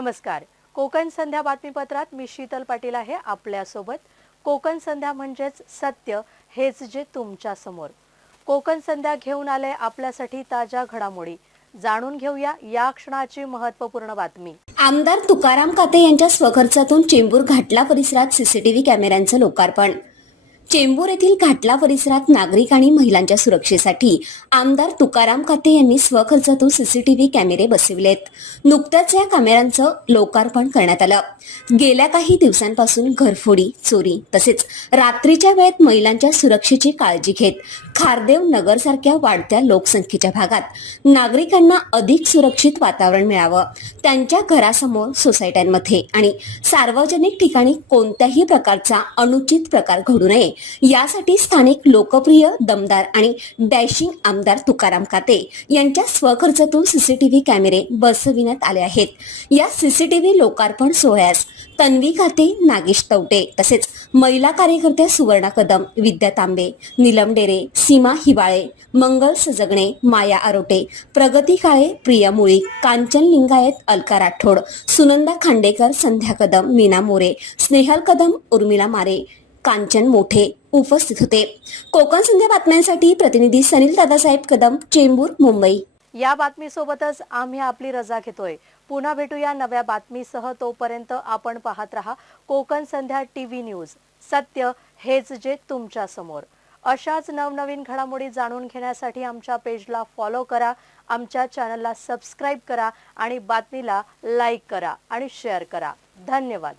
नमस्कार. कोकण संध्या बातमीपत्रात मी शीतल पाटील आहे आपल्यासोबत. कोकण संध्या म्हणजेच सत्य हेच जे तुमच्या समोर. कोकण संध्या घेऊन आले आपल्यासाठी ताज्या घडामोडी. जाणून घेऊया या क्षणाची महत्त्वपूर्ण बातमी. आमदार तुकाराम काते यांच्या स्वखर्चातून चेंबूर घाटला परिसरात सीसीटीव्ही कॅमेऱ्यांचं लोकार्पण. चेंबूर येथील घाटला परिसरात नागरिक आणि महिलांच्या सुरक्षेसाठी आमदार तुकाराम काते यांनी स्वखर्चातून सीसीटीव्ही कॅमेरे बसविलेत. नुकत्याच या कॅमेऱ्यांचं लोकार्पण करण्यात आलं. गेल्या काही दिवसांपासून घरफोडी, चोरी तसेच रात्रीच्या वेळेत महिलांच्या सुरक्षेची काळजी घेत खारदेव नगरसारख्या वाढत्या लोकसंख्येच्या भागात नागरिकांना अधिक सुरक्षित वातावरण मिळावं, त्यांच्या घरासमोर, सोसायट्यांमध्ये आणि सार्वजनिक ठिकाणी कोणत्याही प्रकारचा अनुचित प्रकार घडू नये यासाठी स्थानिक लोकप्रिय, दमदार आणि डॅशिंग आमदार तुकाराम काते यांच्या स्वखर्चातून सीसीटीव्ही कॅमेरे बसविण्यात आले आहेत. या सीसीटीव्ही लोकार्पण सोहळ्यास तन्वी काते, नागेश तवटे तसेच महिला कार्यकर्त्या सुवर्णा कदम, विद्या तांबे, नीलम डेरे, सीमा हिवाळे, मंगल सजगणे, माया आरोटे, प्रगती काळे, प्रिया मुळी, कांचन लिंगायत, अलका राठोड, सुनंदा खांडेकर, संध्या कदम, मीना मोरे, स्नेहल कदम, उर्मिला मारे, कांचन मोठे उपस्थित होते. कोकण संध्या बातम्यांसाठी प्रतिनिधी सनील दादासाहेब कदम, चेंबूर, मुंबई. या बातमीसोबतच आम्ही आपली रजा घेतोय. पुन्हा भेटूया नव्या बातमीसह. तोपर्यंत आपण पाहत रहा कोकण संध्या टीव्ही न्यूज. सत्य हेच जे तुमच्या समोर. अशाच नवनवीन घडामोडी जाणून घेण्यासाठी आमच्या पेजला फॉलो करा, आमच्या चॅनलला सबस्क्राईब करा आणि बातमीला लाईक करा आणि शेअर करा. धन्यवाद.